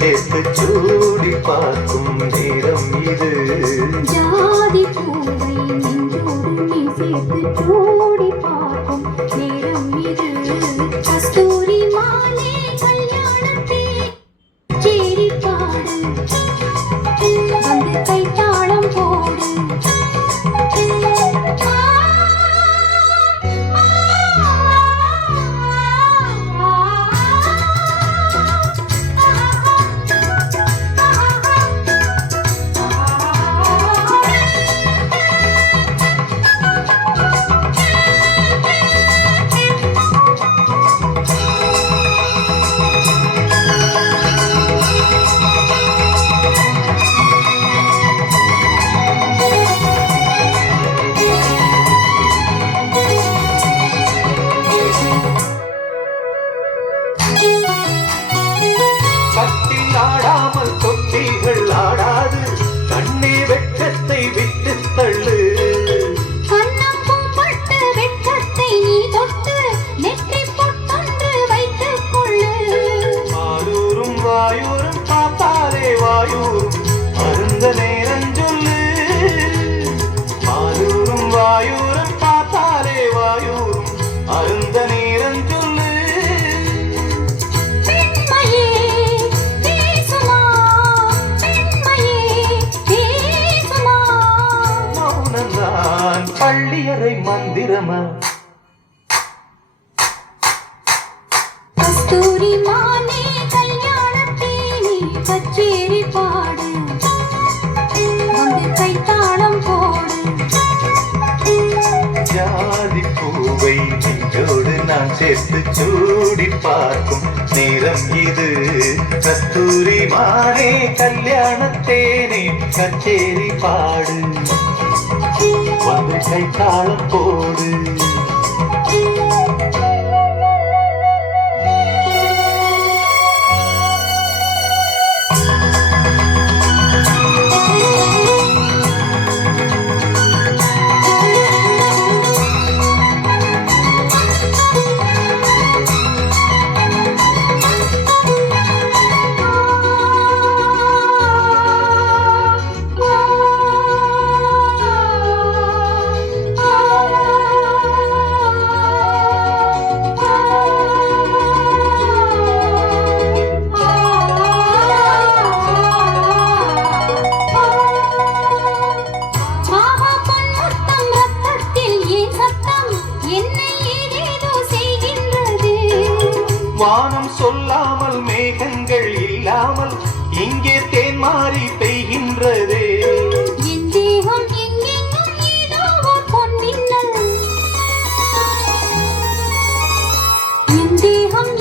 சேர்த்து சூடி பார்க்கும் நேரம் இது. ஜாதி பூவை நெஞ்சோடு நீ சேர்த்து சூடி பார்க்கும் நேரம் இது. கஸ்தூரி மாலே கல்யாணத்தே சேரி பாடு வந்து கைத்தாளம் போடு. கட்டில் ஆடாமல் தொட்டில்கள் ஆடாது, கண்ணே வெட்கத்தை விட்டு தள்ளு. கண்ணம் பூப்பட்டு வெட்கத்தை நீ தொட்டு நெற்றி பொட்டொன்று வைத்துக் கொள்ளு. ஆரூரும் வாயூரும் பார்த்தாலே வாயூரும் அருந்த நேரம் சொல்லு. ஆரூரும் வாயூரும் பார்த்தாலே வாயூரும் அருந்த நேரம் சொல்லு. பெண்மையே பேசுமா, பெண்மையே பேசுமா. மௌனம்தான் பள்ளியறை மந்திரமா. கஸ்தூரி மானே கல்யாணத்தே நீ கச்சேரி பாடு வந்து கைத்தாளம் போடு. ஜாதி பூவை நெஞ்சோடு நான் சேர்த்து சூடி பார்க்கும் நேரம் இது. கஸ்தூரி மானே கல்யாணத்தேனே கச்சேரி பாடு வந்து கைத்தாளம் போடு. வானம் சொல்லாமல் மேகங்கள் இல்லாமல் இங்கே தேன் மாறி பெய்கின்றதே. என் தேகம் எங்கெங்கும் ஏதோ ஓர் பொன்மின்னல். என் தேகம்